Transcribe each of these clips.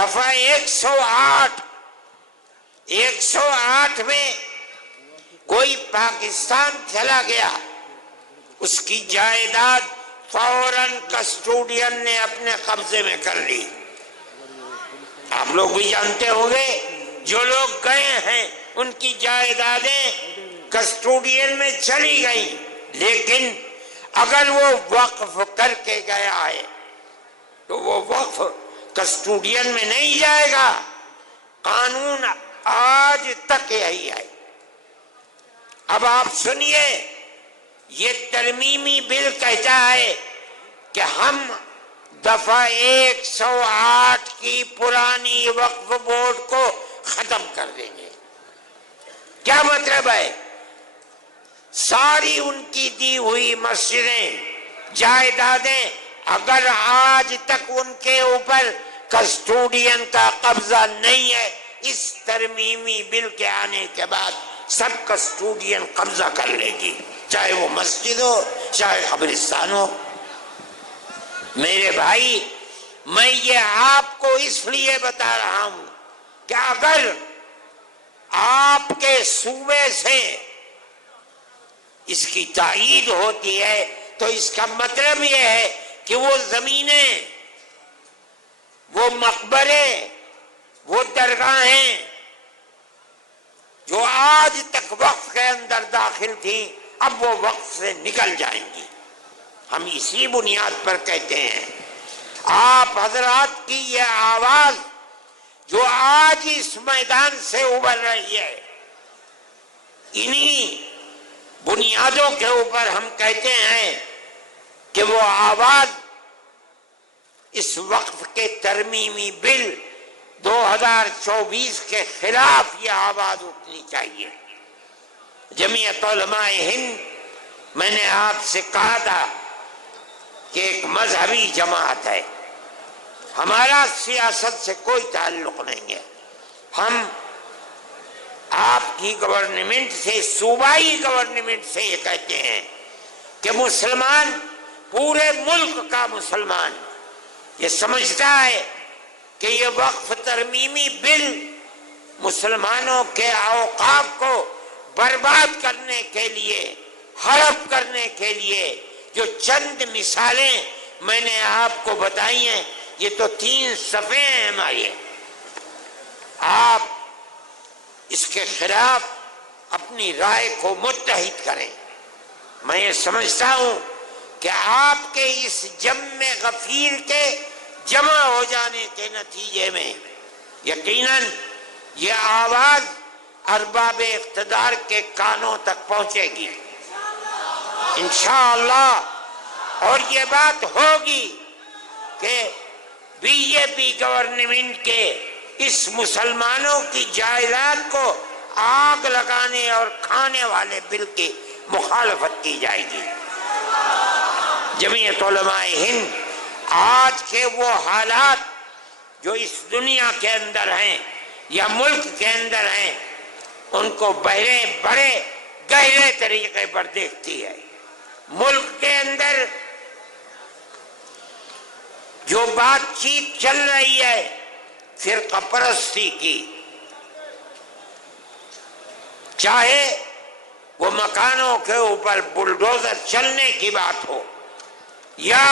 دفعہ 108 میں کوئی پاکستان چلا گیا، اس کی جائیداد فوراً کسٹوڈین نے اپنے قبضے میں کر لی۔ آپ لوگ بھی جانتے ہوں گے، جو لوگ گئے ہیں ان کی جائیدادیں کسٹوڈین میں چلی گئیں، لیکن اگر وہ وقف کر کے گیا ہے تو وہ وقف کسٹوڈین میں نہیں جائے گا۔ قانون آج تک یہی ہے۔ اب آپ سنیے، یہ ترمیمی بل کہتا ہے کہ ہم دفعہ 108 کی پرانی وقف بورڈ کو ختم کر دیں گے۔ کیا مطلب ہے؟ ساری ان کی دی ہوئی مسجدیں، جائیدادیں، اگر آج تک ان کے اوپر کسٹوڈین کا قبضہ نہیں ہے، اس ترمیمی بل کے آنے کے بعد سب کسٹوڈین قبضہ کر لے گی، چاہے وہ مسجد ہو چاہے قبرستان ہو۔ میرے بھائی، میں یہ آپ کو اس لیے بتا رہا ہوں کہ اگر آپ کے صوبے سے اس کی تائید ہوتی ہے تو اس کا مطلب یہ ہے کہ وہ زمینیں، وہ مقبرے، وہ درگاہیں جو آج تک وقف کے اندر داخل تھیں، اب وہ وقف سے نکل جائیں گی۔ ہم اسی بنیاد پر کہتے ہیں، آپ حضرات کی یہ آواز جو آج اس میدان سے ابھر رہی ہے، انہی بنیادوں کے اوپر ہم کہتے ہیں کہ وہ آواز اس وقف کے ترمیمی بل 2024 کے خلاف یہ آواز اٹھنی چاہیے۔ جمعیت علماء ہند، میں نے آپ سے کہا تھا کہ ایک مذہبی جماعت ہے، ہمارا سیاست سے کوئی تعلق نہیں ہے۔ ہم آپ کی گورنمنٹ سے، صوبائی گورنمنٹ سے یہ کہتے ہیں کہ مسلمان، پورے ملک کا مسلمان یہ سمجھتا ہے کہ یہ وقف ترمیمی بل مسلمانوں کے اوقاف کو برباد کرنے کے لیے، ہڑپ کرنے کے لیے، جو چند مثالیں میں نے آپ کو بتائی ہیں، یہ تو 3 صفحے ہیں ہمارے۔ آپ اس کے خلاف اپنی رائے کو متحد کریں۔ میں یہ سمجھتا ہوں کہ آپ کے اس جم غفیر کے جمع ہو جانے کے نتیجے میں یقیناً یہ آواز ارباب اقتدار کے کانوں تک پہنچے گی انشاءاللہ، اور یہ بات ہوگی کہ بی جے پی گورنمنٹ کے اس مسلمانوں کی جائیداد کو آگ لگانے اور کھانے والے بل کی مخالفت کی جائے گی۔ جمعیت علماء ہند آج کے وہ حالات جو اس دنیا کے اندر ہیں یا ملک کے اندر ہیں، ان کو بڑے گہرے طریقے پر دیکھتی ہے۔ ملک کے اندر جو بات چیت چل رہی ہے فرقہ پرستی کی، چاہے وہ مکانوں کے اوپر بلڈوزر چلنے کی بات ہو، یا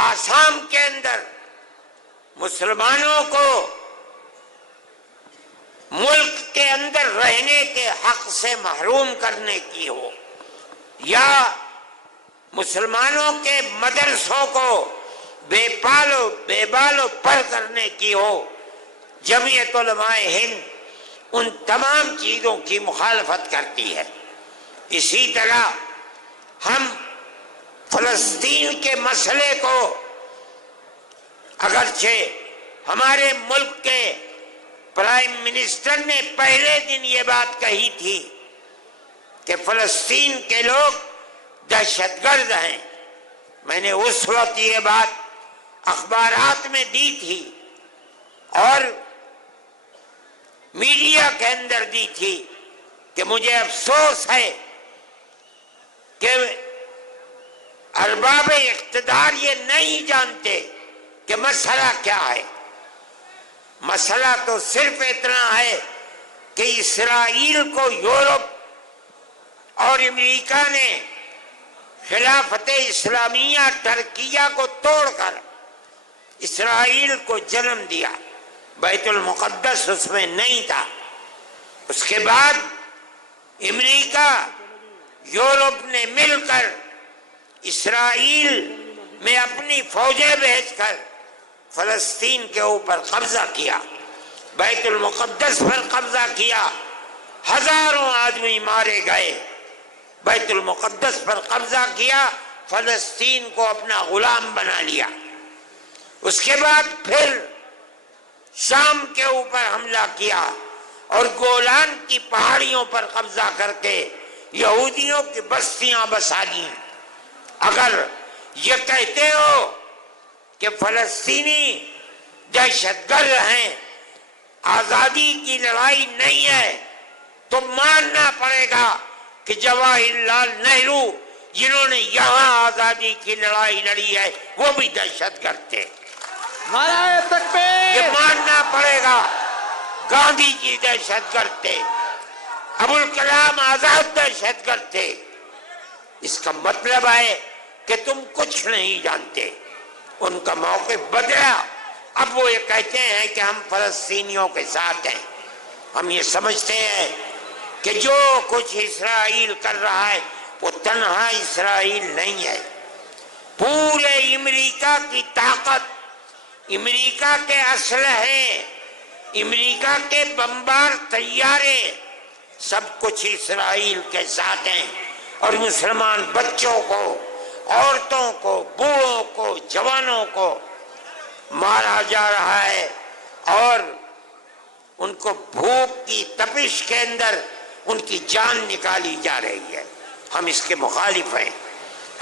آسام کے اندر مسلمانوں کو ملک کے اندر رہنے کے حق سے محروم کرنے کی ہو، یا مسلمانوں کے مدرسوں کو بے پالو بے بالو پر کرنے کی ہو، جمعیت علماء ہند ان تمام چیزوں کی مخالفت کرتی ہے۔ اسی طرح ہم فلسطین کے مسئلے کو، اگرچہ ہمارے ملک کے پرائم منسٹر نے پہلے دن یہ بات کہی تھی کہ فلسطین کے لوگ دہشت گرد ہیں، میں نے اس وقت یہ بات اخبارات میں دی تھی اور میڈیا کے اندر دی تھی کہ مجھے افسوس ہے کہ ارباب اقتدار یہ نہیں جانتے کہ مسئلہ کیا ہے۔ مسئلہ تو صرف اتنا ہے کہ اسرائیل کو یورپ اور امریکہ نے خلافت اسلامیہ ترکیہ کو توڑ کر اسرائیل کو جنم دیا، بیت المقدس اس میں نہیں تھا۔ اس کے بعد امریکہ یورپ نے مل کر اسرائیل میں اپنی فوجیں بھیج کر فلسطین کے اوپر قبضہ کیا، بیت المقدس پر قبضہ کیا، ہزاروں آدمی مارے گئے، بیت المقدس پر قبضہ کیا، فلسطین کو اپنا غلام بنا لیا۔ اس کے بعد پھر شام کے اوپر حملہ کیا اور گولان کی پہاڑیوں پر قبضہ کر کے یہودیوں کی بستیاں بسا دیں۔ اگر یہ کہتے ہو کہ فلسطینی دہشت گرد ہیں، آزادی کی لڑائی نہیں ہے، تو ماننا پڑے گا کہ جواہر لال نہرو جنہوں نے یہاں آزادی کی لڑائی لڑی ہے وہ بھی دہشت گرد تھے۔ نعرہ تکبیر! یہ ماننا پڑے گا گاندھی جی دہشت گرد تھے، ابوالکلام آزاد دہشت گرد تھے۔ اس کا مطلب ہے کہ تم کچھ نہیں جانتے۔ ان کا موقف بدلا، اب وہ یہ کہتے ہیں کہ ہم فلسطینیوں کے ساتھ ہیں۔ ہم یہ سمجھتے ہیں کہ جو کچھ اسرائیل کر رہا ہے وہ تنہا اسرائیل نہیں ہے، پورے امریکہ کی طاقت، امریکہ کے اسلحے، امریکہ کے بمبار طیارے، سب کچھ اسرائیل کے ساتھ ہیں، اور مسلمان بچوں کو، عورتوں کو، بوڑھوں کو، جوانوں کو مارا جا رہا ہے، اور ان کو بھوک کی تپش کے اندر ان کی جان نکالی جا رہی ہے۔ ہم اس کے مخالف ہیں۔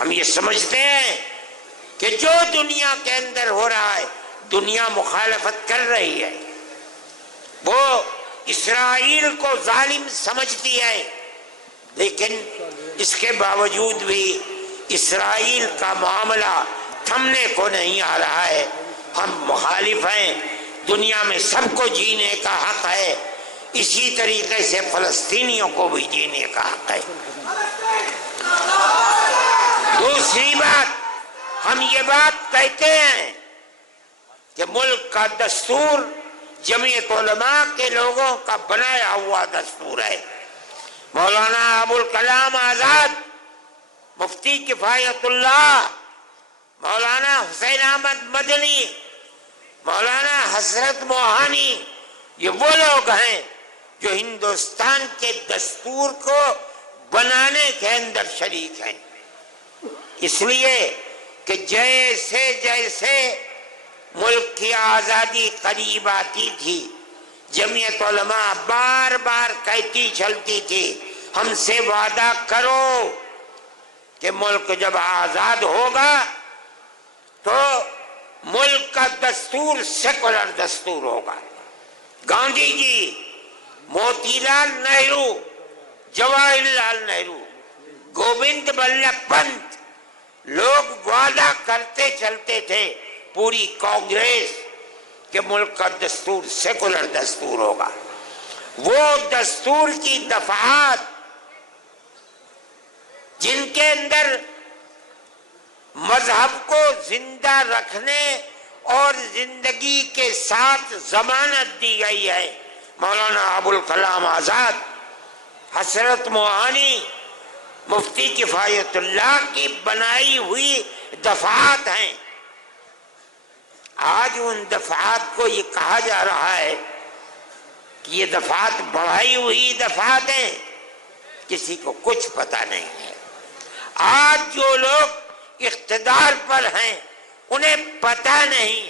ہم یہ سمجھتے ہیں کہ جو دنیا کے اندر ہو رہا ہے دنیا مخالفت کر رہی ہے، وہ اسرائیل کو ظالم سمجھتی ہے، لیکن اس کے باوجود بھی اسرائیل کا معاملہ تھمنے کو نہیں آ رہا ہے۔ ہم مخالف ہیں۔ دنیا میں سب کو جینے کا حق ہے، اسی طریقے سے فلسطینیوں کو بھی جینے کا حق ہے۔ دوسری بات، ہم یہ بات کہتے ہیں کہ ملک کا دستور جمعیت علماء کے لوگوں کا بنایا ہوا دستور ہے۔ مولانا ابوالکلام آزاد، مفتی کفایت اللہ، مولانا حسین احمد مدنی، مولانا حسرت موہانی، یہ وہ لوگ ہیں جو ہندوستان کے دستور کو بنانے کے اندر شریک ہیں۔ اس لیے کہ جیسے جیسے ملک کی آزادی قریب آتی تھی، جمعیت علماء بار بار کہتی چلتی تھی ہم سے وعدہ کرو کہ ملک جب آزاد ہوگا تو ملک کا دستور سیکولر دستور ہوگا۔ گاندھی جی، موتی لال نہرو، جواہر لال نہرو، گوبند بلبھ پنت، لوگ وعدہ کرتے چلتے تھے، پوری کانگریس، کہ ملک کا دستور سیکولر دستور ہوگا۔ وہ دستور کی دفعات جن کے اندر مذہب کو زندہ رکھنے اور زندگی کے ساتھ ضمانت دی گئی ہے، مولانا ابوالکلام آزاد، حسرت موہانی، مفتی کفایت اللہ کی بنائی ہوئی دفعات ہیں۔ آج ان دفعات کو یہ کہا جا رہا ہے کہ یہ دفعات بڑھائی ہوئی دفعات ہیں، کسی کو کچھ پتہ نہیں ہے۔ آج جو لوگ اقتدار پر ہیں انہیں پتہ نہیں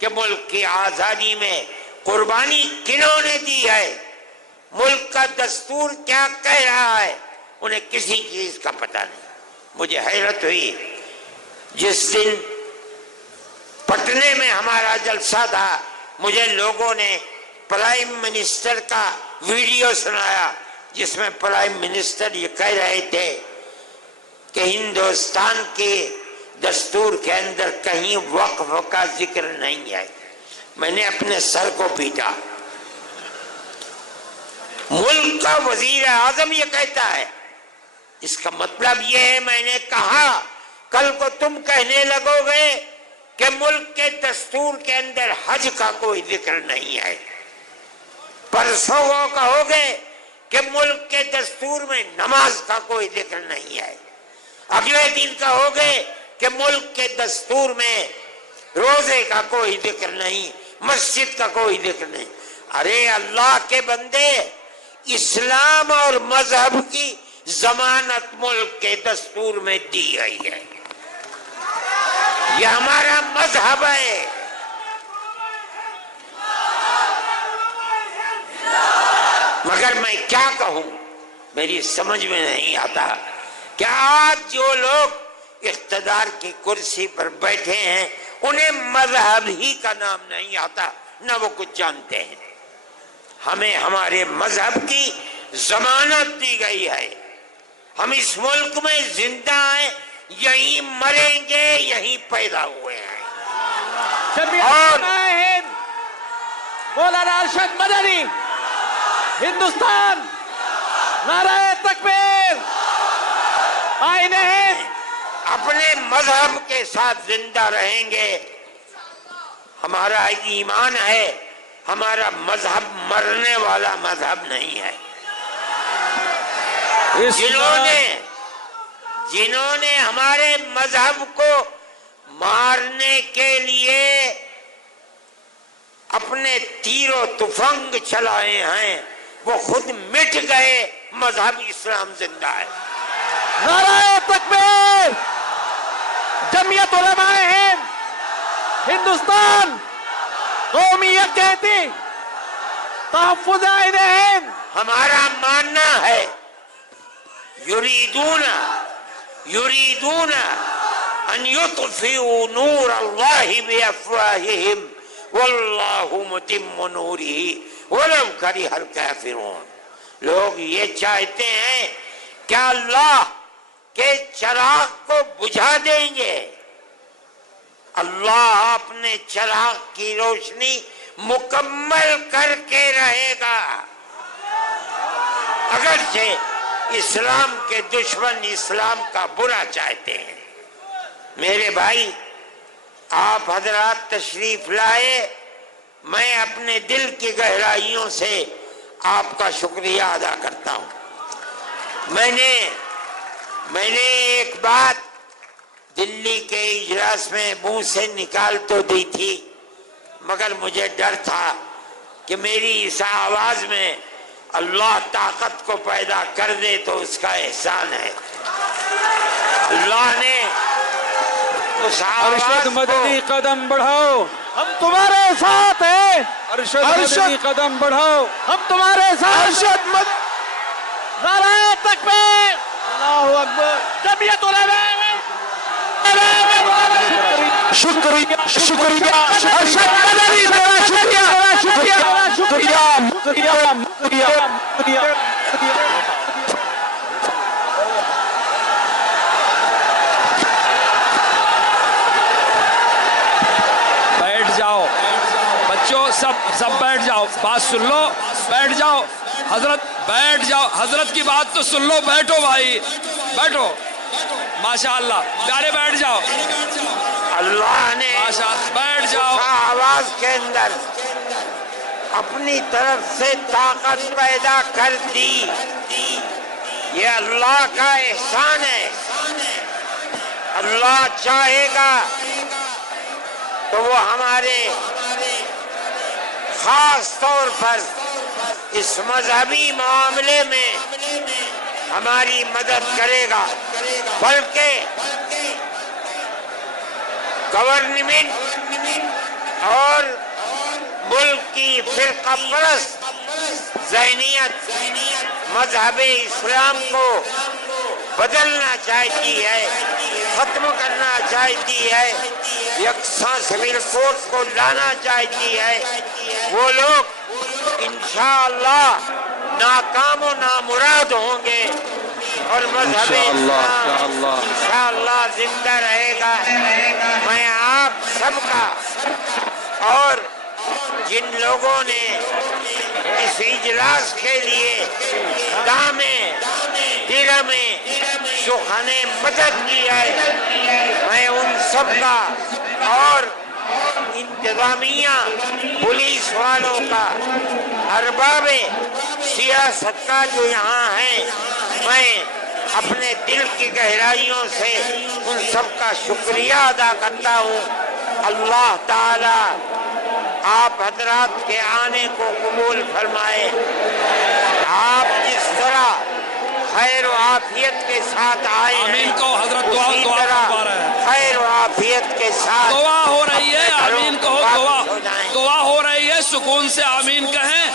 کہ ملک کی آزادی میں قربانی کنہوں نے دی ہے، ملک کا دستور کیا کہہ رہا ہے، انہیں کسی چیز کا پتہ نہیں۔ مجھے حیرت ہوئی جس دن پٹنے میں ہمارا جلسہ تھا، مجھے لوگوں نے پرائم منسٹر کا ویڈیو سنایا جس میں پرائم منسٹر یہ کہہ رہے تھے کہ ہندوستان کے دستور کے اندر کہیں وقف کا ذکر نہیں ہے، میں نے اپنے سر کو پیٹا۔ ملک کا وزیر اعظم یہ کہتا ہے، اس کا مطلب یہ ہے میں نے کہا، کل کو تم کہنے لگو گے کہ ملک کے دستور کے اندر حج کا کوئی ذکر نہیں ہے، پرسوں وہ کہو گے کہ ملک کے دستور میں نماز کا کوئی ذکر نہیں ہے، اگلے دن کہو گے کہ ملک کے دستور میں روزے کا کوئی ذکر نہیں، مسجد کا کوئی ذکر نہیں۔ ارے اللہ کے بندے، اسلام اور مذہب کی ضمانت ملک کے دستور میں دی گئی ہے، یہ ہمارا مذہب ہے۔ مگر میں کیا کہوں، میری سمجھ میں نہیں آتا کہ آج جو لوگ اقتدار کی کرسی پر بیٹھے ہیں انہیں مذہب ہی کا نام نہیں آتا، نہ وہ کچھ جانتے ہیں۔ ہمیں ہمارے مذہب کی ضمانت دی گئی ہے، ہم اس ملک میں زندہ ہیں، یہیں مریں گے، یہیں پیدا ہوئے ہیں۔ اور مولانا ارشد مدنی، ہندوستان، نعرہ تکبیر، آئین ہند، اپنے مذہب کے ساتھ زندہ رہیں گے۔ ہمارا ایمان ہے، ہمارا مذہب مرنے والا مذہب نہیں ہے۔ جنہوں نے ہمارے مذہب کو مارنے کے لیے اپنے تیر و تفنگ چلائے ہیں وہ خود مٹ گئے، مذہب اسلام زندہ ہے۔ نعرہ تکبیر، جمعیت علماء ہند، ہندوستان، قومیت کہتی، تحفظ آئین ہند۔ ہمارا ماننا ہے یریدون ان یطفئوا نور اللہ بافواہہم واللہ متم نورہ ولو کرہ الکافرون۔ لوگ یہ چاہتے ہیں کہ اللہ کے چراغ کو بجھا دیں گے، اللہ اپنے چراغ کی روشنی مکمل کر کے رہے گا۔ اگرچہ اسلام کے دشمن اسلام کا برا چاہتے ہیں۔ میرے بھائی، آپ حضرات تشریف لائے، میں اپنے دل کی گہرائیوں سے آپ کا شکریہ ادا کرتا ہوں۔ میں نے ایک بات دلی کے اجلاس میں منہ سے نکال تو دی تھی، مگر مجھے ڈر تھا کہ میری اس آواز میں اللہ طاقت کو پیدا کر دے تو اس کا احسان ہے۔ اللہ نے اس ارشد آواز مدنی کو، قدم بڑھاؤ، ہم تمہارے ساتھ ہیں۔ ارشد مدنی قدم بڑھاؤ، ہم تمہارے ساتھ۔ ارشد مدنی، نعرہ تکبیر، اللہ اکبر، جمعیت علماء شکریہ شکریہ، ارشد مدنی شکریہ شکریہ شکریہ شکریہ۔ بیٹھ جاؤ بچوں، سب بیٹھ جاؤ، بات سن لو، بیٹھ جاؤ حضرت، بیٹھ جاؤ، حضرت کی بات تو سن لو، بیٹھو بھائی، بیٹھو، ماشاءاللہ، پیارے بیٹھ جاؤ، اللہ نے بیٹھ جاؤ، آواز کے اندر اپنی طرف سے طاقت پیدا کر دی۔ یہ اللہ کا احسان ہے۔ اللہ چاہے گا تو وہ ہمارے خاص طور پر اس مذہبی معاملے میں ہماری مدد کرے گا، بلکہ گورنمنٹ اور ملک کی فرقہ پرست ذہنیت مذہب اسلام کو بدلنا چاہتی ہے، ختم کرنا چاہتی ہے، یکساں سول کوڈ کو لانا چاہتی ہے۔ وہ لوگ انشاءاللہ ناکام و نامراد ہوں گے اور مذہب اسلام انشاءاللہ زندہ رہے گا۔ میں آپ سب کا اور جن لوگوں نے اس اجلاس کے لیے دامیں درہمیں سخنیں مدد کی ہے، میں ان سب کا اور انتظامیہ پولیس والوں کا، ارباب سیاست کا جو یہاں ہیں، میں اپنے دل کی گہرائیوں سے ان سب کا شکریہ ادا کرتا ہوں۔ اللہ تعالی آپ حضرات کے آنے کو قبول فرمائے۔ آپ جس طرح خیر و عافیت کے ساتھ آئے ہیں، آمین کو حضرت دعا اسی دعا طرح فرما رہے ہیں۔ خیر و عافیت کے ساتھ دعا ہو رہی ہے، آمین کہو، واپس ہو جائیں۔ دعا ہو رہی ہے، سکون سے آمین کہیں۔